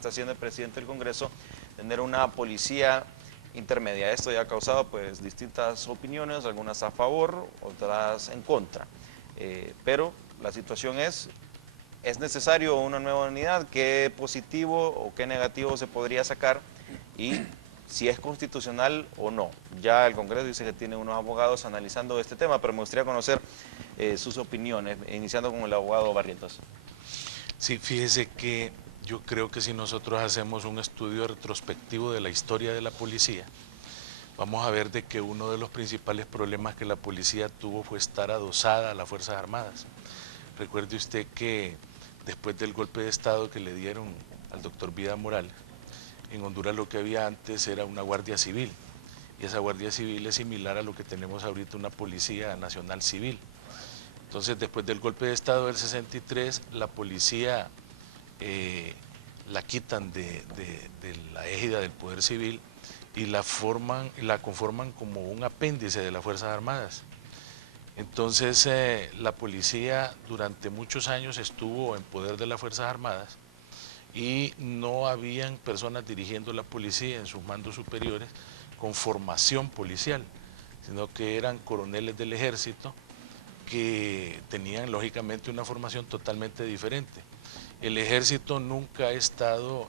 está haciendo el presidente del Congreso, tener una policía intermedia. Esto ya ha causado pues distintas opiniones, algunas a favor, otras en contra. Pero la situación ¿es necesario una nueva unidad? ¿Qué positivo o qué negativo se podría sacar? Y si es constitucional o no. Ya el Congreso dice que tiene unos abogados analizando este tema, pero me gustaría conocer sus opiniones, iniciando con el abogado Barrientos. Sí, fíjese que yo creo que si nosotros hacemos un estudio retrospectivo de la historia de la policía, vamos a ver de que uno de los principales problemas que la policía tuvo fue estar adosada a las Fuerzas Armadas. Recuerde usted que después del golpe de Estado que le dieron al doctor Vida Morales, en Honduras lo que había antes era una Guardia Civil, y esa Guardia Civil es similar a lo que tenemos ahorita, una Policía Nacional Civil. Entonces, después del golpe de Estado del 63, la policía la quitan de la égida del Poder Civil y la conforman como un apéndice de las Fuerzas Armadas. Entonces, la policía durante muchos años estuvo en poder de las Fuerzas Armadas y no habían personas dirigiendo la policía en sus mandos superiores con formación policial, sino que eran coroneles del ejército que tenían lógicamente una formación totalmente diferente. El ejército nunca ha estado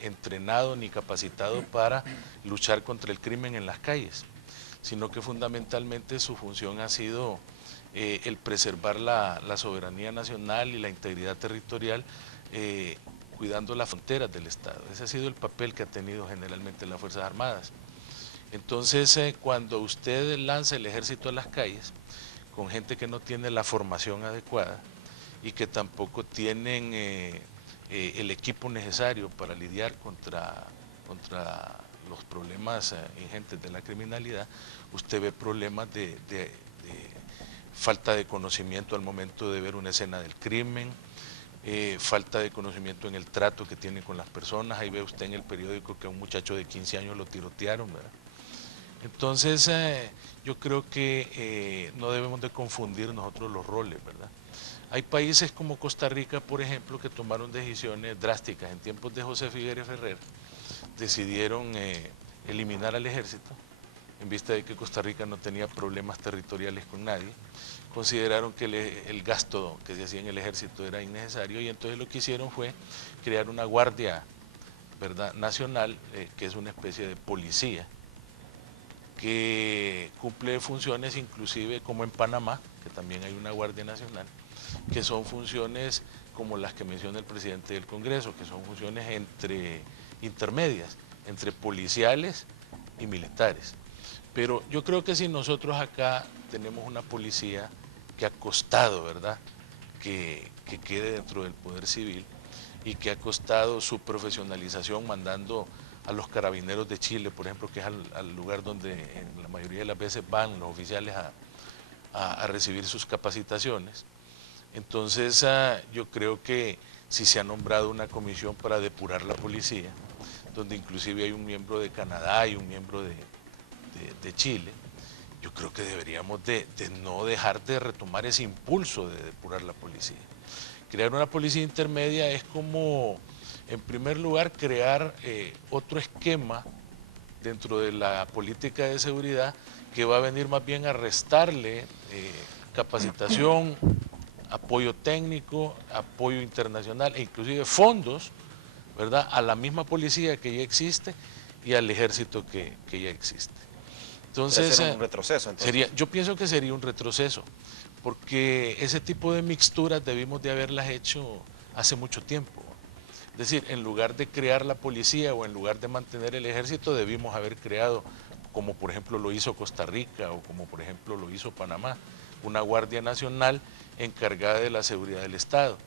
entrenado ni capacitado para luchar contra el crimen en las calles, sino que fundamentalmente su función ha sido el preservar la soberanía nacional y la integridad territorial, cuidando las fronteras del Estado. Ese ha sido el papel que ha tenido generalmente las Fuerzas Armadas. Entonces, cuando usted lanza el ejército a las calles, con gente que no tiene la formación adecuada y que tampoco tienen el equipo necesario para lidiar contra los problemas ingentes de la criminalidad, usted ve problemas de falta de conocimiento al momento de ver una escena del crimen, falta de conocimiento en el trato que tiene con las personas. Ahí ve usted en el periódico que a un muchacho de 15 años lo tirotearon, ¿verdad? Entonces, yo creo que no debemos de confundir nosotros los roles, ¿verdad? Hay países como Costa Rica, por ejemplo, que tomaron decisiones drásticas. En tiempos de José Figueres Ferrer, decidieron eliminar al ejército, en vista de que Costa Rica no tenía problemas territoriales con nadie. Consideraron que el gasto que se hacía en el ejército era innecesario, y entonces lo que hicieron fue crear una guardia, ¿verdad?, nacional, que es una especie de policía, que cumple funciones inclusive como en Panamá, que también hay una Guardia Nacional, que son funciones como las que menciona el presidente del Congreso, que son funciones intermedias, entre policiales y militares. Pero yo creo que si nosotros acá tenemos una policía que ha costado, ¿verdad?, que quede dentro del Poder Civil, y que ha costado su profesionalización mandando a los carabineros de Chile, por ejemplo, que es al lugar donde en la mayoría de las veces van los oficiales a recibir sus capacitaciones. Entonces, yo creo que si se ha nombrado una comisión para depurar la policía, donde inclusive hay un miembro de Canadá y un miembro de Chile, yo creo que deberíamos de no dejar de retomar ese impulso de depurar la policía. Crear una policía intermedia es como, en primer lugar, crear otro esquema dentro de la política de seguridad que va a venir más bien a restarle capacitación, apoyo técnico, apoyo internacional e inclusive fondos, ¿verdad?, a la misma policía que ya existe y al ejército que ya existe. Entonces, ¿Sería un retroceso entonces? yo pienso que sería un retroceso, porque ese tipo de mixturas debimos de haberlas hecho hace mucho tiempo. Es decir, en lugar de crear la policía o en lugar de mantener el ejército, debimos haber creado, como por ejemplo lo hizo Costa Rica o como por ejemplo lo hizo Panamá, una Guardia Nacional encargada de la seguridad del Estado.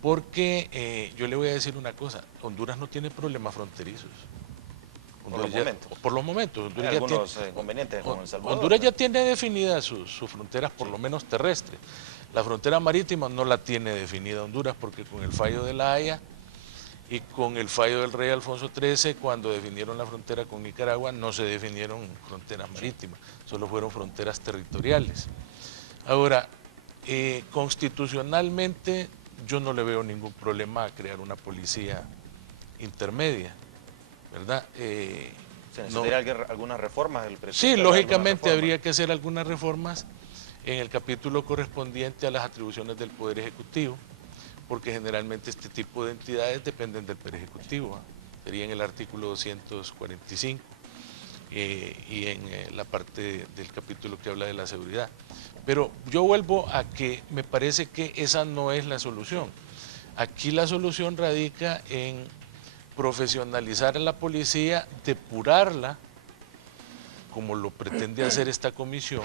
Porque yo le voy a decir una cosa, Honduras no tiene problemas fronterizos. Por los momentos. Por los momentos. Hay algunos inconvenientes como El Salvador, Honduras ya pero tiene definidas sus fronteras, por sí. lo menos terrestres. La frontera marítima no la tiene definida Honduras, porque con el fallo de La Haya y con el fallo del rey Alfonso XIII, cuando definieron la frontera con Nicaragua, no se definieron fronteras marítimas, solo fueron fronteras territoriales. Ahora, constitucionalmente yo no le veo ningún problema a crear una policía intermedia, ¿verdad? ¿Se necesitaría algunas reformas del presidente? Sí, lógicamente habría que hacer algunas reformas en el capítulo correspondiente a las atribuciones del Poder Ejecutivo, porque generalmente este tipo de entidades dependen del Poder Ejecutivo, sería en el artículo 245 y en la parte del capítulo que habla de la seguridad. Pero yo vuelvo a que me parece que esa no es la solución. Aquí la solución radica en profesionalizar a la policía, depurarla, como lo pretende hacer esta comisión,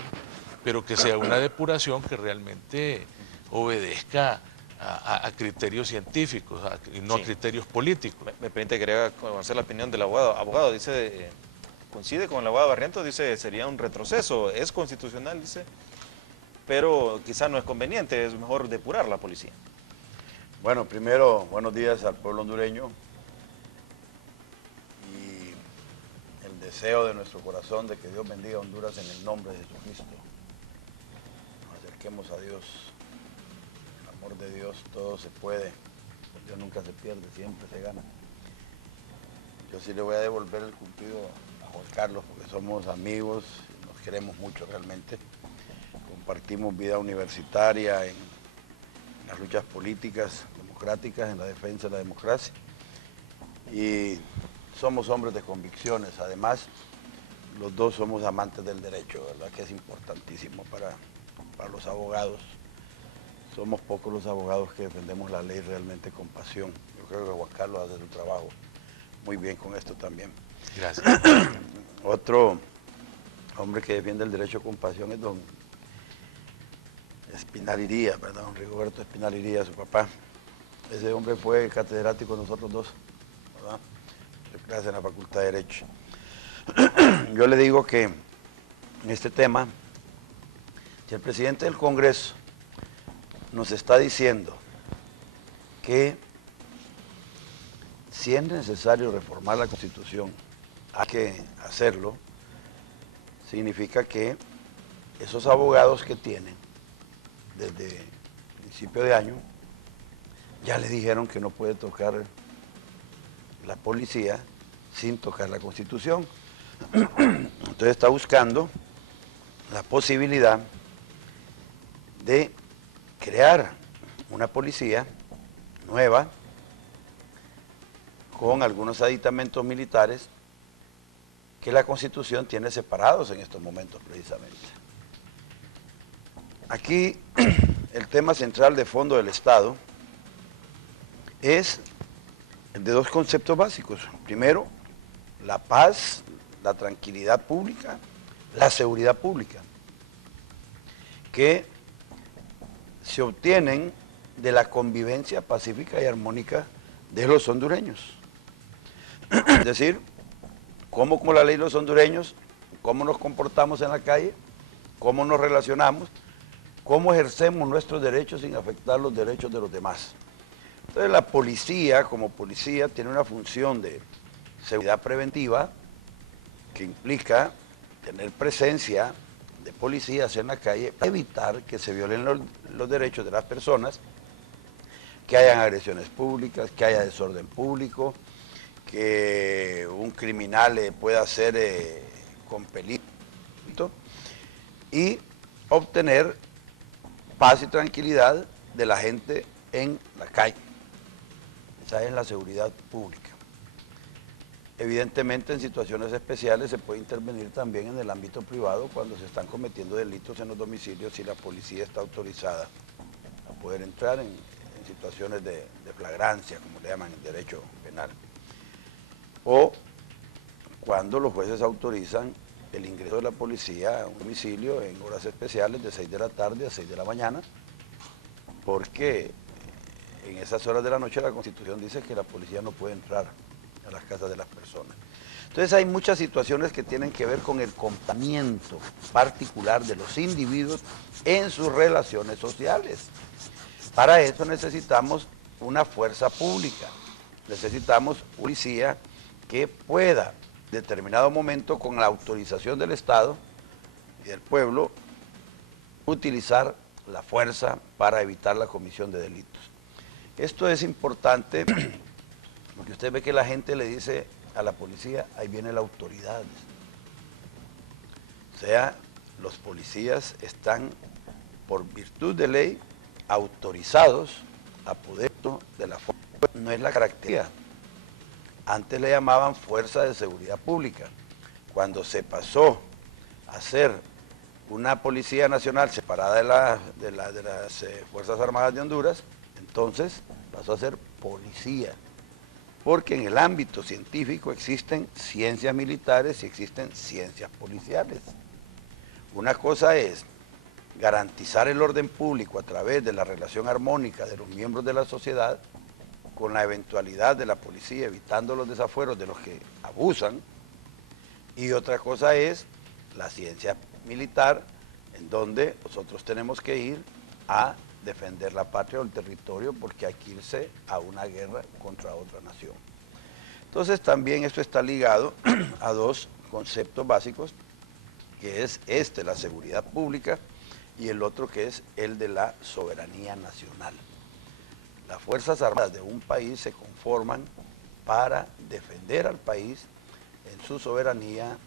pero que sea una depuración que realmente obedezca a criterios científicos y no a criterios políticos. Me permite querer conocer la opinión del abogado. Abogado, dice, coincide con el abogado Barrientos, dice, sería un retroceso, es constitucional, dice, pero quizá no es conveniente, es mejor depurar la policía. Bueno, primero, buenos días al pueblo hondureño y el deseo de nuestro corazón de que Dios bendiga a Honduras en el nombre de Jesucristo. Nos acerquemos a Dios, el amor de Dios, todo se puede, Dios nunca se pierde, siempre se gana. Yo sí le voy a devolver el cumplido a Juan Carlos porque somos amigos, nos queremos mucho realmente, compartimos vida universitaria en las luchas políticas, democráticas, en la defensa de la democracia. Y somos hombres de convicciones, además, los dos somos amantes del derecho, ¿verdad? Que es importantísimo para los abogados. Somos pocos los abogados que defendemos la ley realmente con pasión. Yo creo que Juan Carlos hace su trabajo muy bien con esto también. Gracias. Otro hombre que defiende el derecho con pasión es don Espinal, perdón, Rigoberto Espinal, su papá. Ese hombre fue catedrático de nosotros dos, ¿verdad? De clase en la Facultad de Derecho. Yo le digo que en este tema, si el presidente del Congreso nos está diciendo que si es necesario reformar la Constitución, hay que hacerlo, significa que esos abogados que tienen desde principio de año, ya le dijeron que no puede tocar la policía sin tocar la Constitución. Entonces está buscando la posibilidad de crear una policía nueva con algunos aditamentos militares que la Constitución tiene separados en estos momentos precisamente. Aquí el tema central de fondo del Estado es el de dos conceptos básicos. Primero, la paz, la tranquilidad pública, la seguridad pública, que se obtienen de la convivencia pacífica y armónica de los hondureños. Es decir, cómo con la ley los hondureños, cómo nos comportamos en la calle, cómo nos relacionamos, cómo ejercemos nuestros derechos sin afectar los derechos de los demás. Entonces la policía, como policía, tiene una función de seguridad preventiva que implica tener presencia de policías en la calle para evitar que se violen los derechos de las personas, que hayan agresiones públicas, que haya desorden público, que un criminal pueda ser con peligro y obtener paz y tranquilidad de la gente en la calle. Esa es la seguridad pública. Evidentemente en situaciones especiales se puede intervenir también en el ámbito privado cuando se están cometiendo delitos en los domicilios y la policía está autorizada a poder entrar en situaciones de flagrancia, como le llaman en derecho penal. O cuando los jueces autorizan el ingreso de la policía a un domicilio en horas especiales de 6 de la tarde a 6 de la mañana, porque en esas horas de la noche la Constitución dice que la policía no puede entrar a las casas de las personas. Entonces hay muchas situaciones que tienen que ver con el comportamiento particular de los individuos en sus relaciones sociales. Para eso necesitamos una fuerza pública, necesitamos policía que pueda, en determinado momento, con la autorización del Estado y del pueblo, utilizar la fuerza para evitar la comisión de delitos. Esto es importante Porque usted ve que la gente le dice a la policía, ahí viene la autoridad. O sea, los policías están, por virtud de ley, autorizados a poder de la fuerza. No es la característica. Antes le llamaban Fuerza de Seguridad Pública. Cuando se pasó a ser una Policía Nacional separada de las Fuerzas Armadas de Honduras, entonces pasó a ser policía. Porque en el ámbito científico existen ciencias militares y existen ciencias policiales. Una cosa es garantizar el orden público a través de la relación armónica de los miembros de la sociedad, con la eventualidad de la policía, evitando los desafueros de los que abusan, y otra cosa es la ciencia militar, en donde nosotros tenemos que ir a defender la patria o el territorio, porque hay que irse a una guerra contra otra nación. Entonces también esto está ligado a dos conceptos básicos, que es la seguridad pública, y el otro que es el de la soberanía nacional. Las Fuerzas Armadas de un país se conforman para defender al país en su soberanía,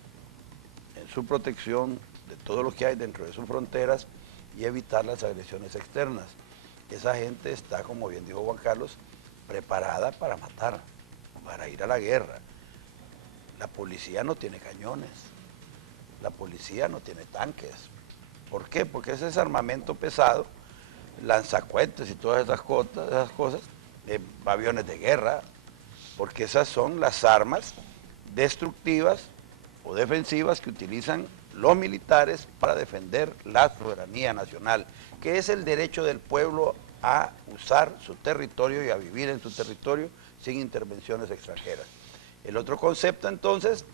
en su protección de todo lo que hay dentro de sus fronteras y evitar las agresiones externas. Esa gente está, como bien dijo Juan Carlos, preparada para matar, para ir a la guerra. La policía no tiene cañones, la policía no tiene tanques. ¿Por qué? Porque ese es armamento pesado, lanzacohetes y todas esas cosas, aviones de guerra, porque esas son las armas destructivas o defensivas que utilizan los militares para defender la soberanía nacional, que es el derecho del pueblo a usar su territorio y a vivir en su territorio sin intervenciones extranjeras. El otro concepto entonces,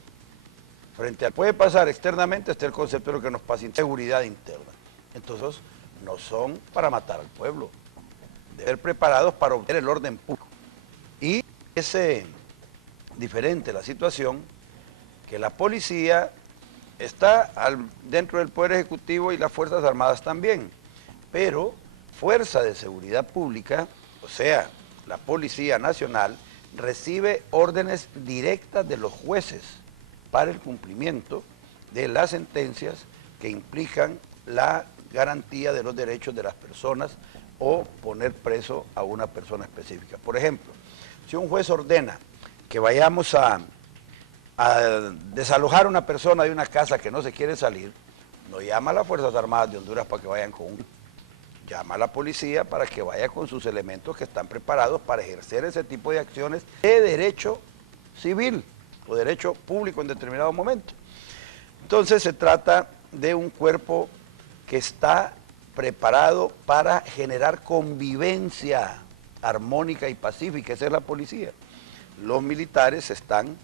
frente a puede pasar externamente, está el concepto de lo que nos pasa inseguridad interna. Entonces, no son para matar al pueblo, deben ser preparados para obtener el orden público. Y es diferente la situación, que la policía está dentro del Poder Ejecutivo y las Fuerzas Armadas también, pero Fuerza de Seguridad Pública, o sea, la Policía Nacional, recibe órdenes directas de los jueces para el cumplimiento de las sentencias que implican la garantía de los derechos de las personas o poner preso a una persona específica. Por ejemplo, si un juez ordena que vayamos a desalojar a una persona de una casa que no se quiere salir, no llama a las Fuerzas Armadas de Honduras para que vayan llama a la policía para que vaya con sus elementos que están preparados para ejercer ese tipo de acciones de derecho civil o derecho público en determinado momento. Entonces se trata de un cuerpo que está preparado para generar convivencia armónica y pacífica, esa es la policía. Los militares están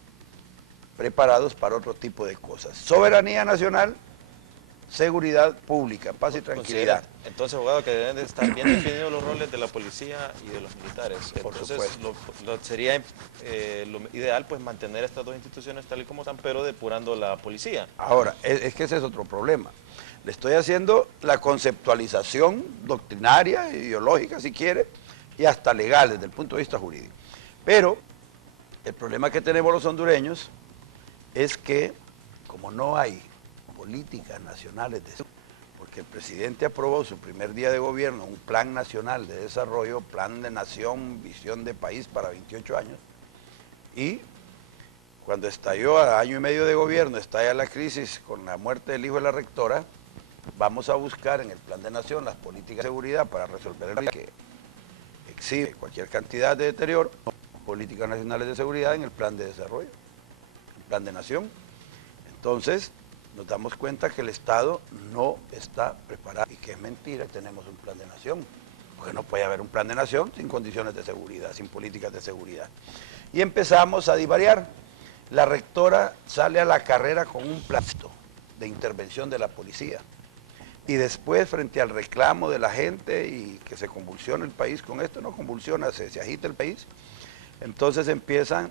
preparados para otro tipo de cosas. Soberanía nacional, seguridad pública, paz y tranquilidad. Entonces, abogado, que deben de estar bien definidos los roles de la policía y de los militares. Por Entonces, sería lo ideal pues mantener estas dos instituciones tal y como están, pero depurando la policía. Ahora, es que ese es otro problema. Le estoy haciendo la conceptualización doctrinaria, ideológica, si quiere, y hasta legal desde el punto de vista jurídico. Pero el problema que tenemos los hondureños es que, como no hay políticas nacionales de seguridad, porque el presidente aprobó su primer día de gobierno un plan nacional de desarrollo, plan de nación, visión de país para 28 años, y cuando estalló a año y medio de gobierno, estalla la crisis con la muerte del hijo de la rectora, vamos a buscar en el plan de nación las políticas de seguridad para resolver el problema que exhibe cualquier cantidad de deterioro, políticas nacionales de seguridad en el plan de desarrollo, el plan de nación. Entonces, nos damos cuenta que el Estado no está preparado y que es mentira que tenemos un plan de nación, porque no puede haber un plan de nación sin condiciones de seguridad, sin políticas de seguridad. Y empezamos a divariar. La rectora sale a la carrera con un plan de intervención de la policía. Y después, frente al reclamo de la gente y que se convulsiona el país con esto, no convulsiona, se agita el país, entonces empiezan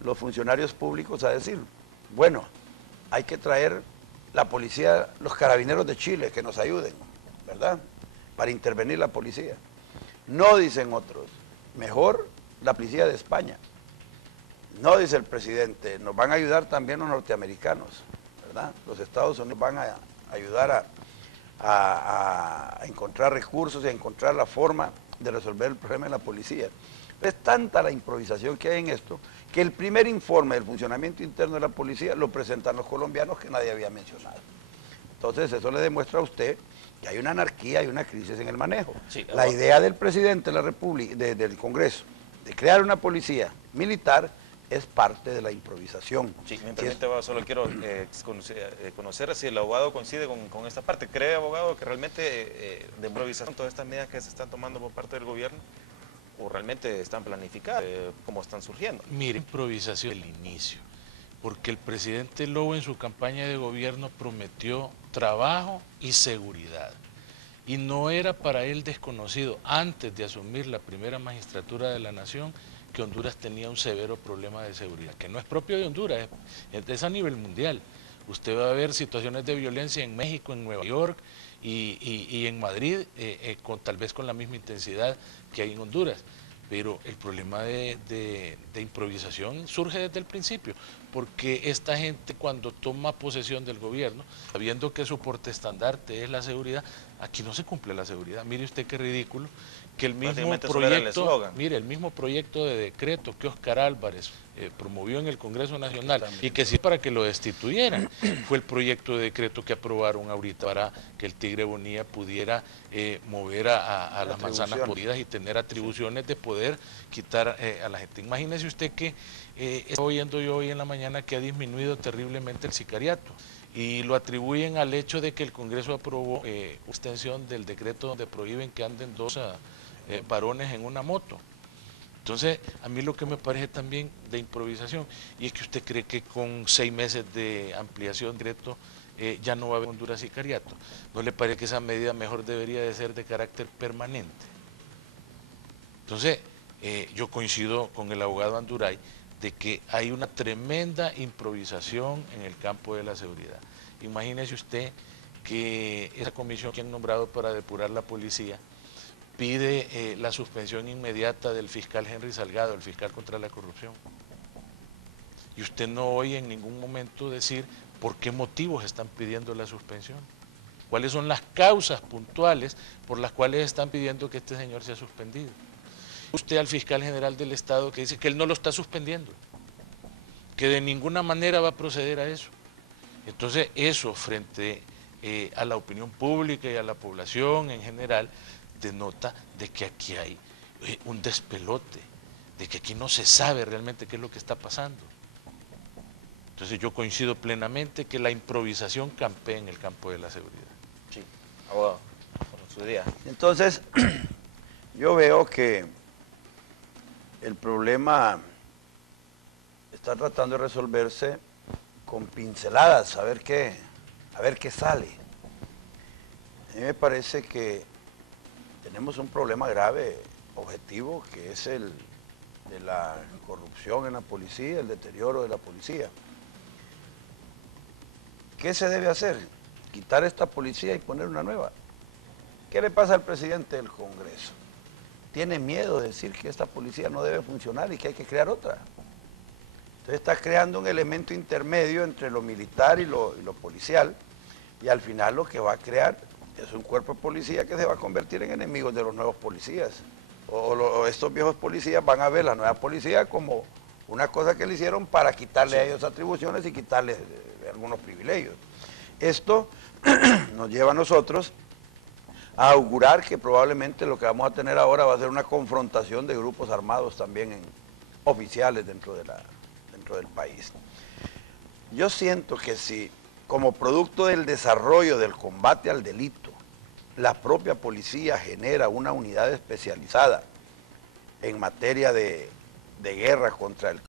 los funcionarios públicos a decir, bueno, hay que traer la policía, los carabineros de Chile que nos ayuden, ¿verdad? Para intervenir la policía. No, dicen otros, mejor la policía de España. No, dice el presidente, nos van a ayudar también los norteamericanos, ¿verdad? Los Estados Unidos van a ayudar a encontrar recursos y a encontrar la forma de resolver el problema de la policía. Es tanta la improvisación que hay en esto, que el primer informe del funcionamiento interno de la policía lo presentan los colombianos que nadie había mencionado. Entonces eso le demuestra a usted que hay una anarquía y una crisis en el manejo. Sí, la idea del presidente de la República, del Congreso, de crear una policía militar, es parte de la improvisación. Sí, me permite, abogado, solo quiero conocer si el abogado coincide con esta parte. ¿Cree, abogado, que realmente de improvisación todas estas medidas que se están tomando por parte del gobierno o realmente están planificadas, cómo están surgiendo? Mire, improvisación del inicio, porque el presidente Lobo en su campaña de gobierno prometió trabajo y seguridad. Y no era para él desconocido, antes de asumir la primera magistratura de la nación, que Honduras tenía un severo problema de seguridad, que no es propio de Honduras, es a nivel mundial. Usted va a ver situaciones de violencia en México, en Nueva York y en Madrid, tal vez con la misma intensidad que hay en Honduras. Pero el problema de improvisación surge desde el principio, porque esta gente cuando toma posesión del gobierno, sabiendo que su portaestandarte es la seguridad, aquí no se cumple la seguridad. Mire usted qué ridículo que el mismo proyecto, mire, el mismo proyecto de decreto que Oscar Álvarez promovió en el Congreso Nacional y que sí para que lo destituyeran, fue el proyecto de decreto que aprobaron ahorita para que el Tigre Bonilla pudiera mover a las manzanas podridas y tener atribuciones de poder quitar a la gente. Imagínese usted que estoy oyendo yo hoy en la mañana que ha disminuido terriblemente el sicariato y lo atribuyen al hecho de que el Congreso aprobó extensión del decreto donde prohíben que anden dos varones en una moto. Entonces, a mí lo que me parece también de improvisación, y es que usted cree que con 6 meses de ampliación de decreto ya no va a haber Honduras sicariato. ¿No le parece que esa medida mejor debería de ser de carácter permanente? Entonces, yo coincido con el abogado Anduray de que hay una tremenda improvisación en el campo de la seguridad. Imagínese usted que esa comisión que han nombrado para depurar la policía pide la suspensión inmediata del fiscal Henry Salgado, el fiscal contra la corrupción. Y usted no oye en ningún momento decir por qué motivos están pidiendo la suspensión. ¿Cuáles son las causas puntuales por las cuales están pidiendo que este señor sea suspendido? Usted al fiscal general del Estado que dice que él no lo está suspendiendo, que de ninguna manera va a proceder a eso. Entonces eso frente a la opinión pública y a la población en general denota de que aquí hay un despelote, de que aquí no se sabe realmente qué es lo que está pasando. Entonces yo coincido plenamente que la improvisación campea en el campo de la seguridad. Sí, abogado, por su idea. Entonces, yo veo que el problema está tratando de resolverse con pinceladas, a ver qué sale. A mí me parece que tenemos un problema grave, objetivo, que es el de la corrupción en la policía, el deterioro de la policía. ¿Qué se debe hacer? Quitar esta policía y poner una nueva. ¿Qué le pasa al presidente del Congreso? Tiene miedo de decir que esta policía no debe funcionar y que hay que crear otra. Entonces está creando un elemento intermedio entre lo militar y lo policial, y al final lo que va a crear es un cuerpo de policía que se va a convertir en enemigos de los nuevos policías. O estos viejos policías van a ver la nueva policía como una cosa que le hicieron para quitarle a ellos atribuciones y quitarles algunos privilegios. Esto nos lleva a nosotros a augurar que probablemente lo que vamos a tener ahora va a ser una confrontación de grupos armados también oficiales dentro del país. Yo siento que si, como producto del desarrollo del combate al delito, la propia policía genera una unidad especializada en materia de guerra contra el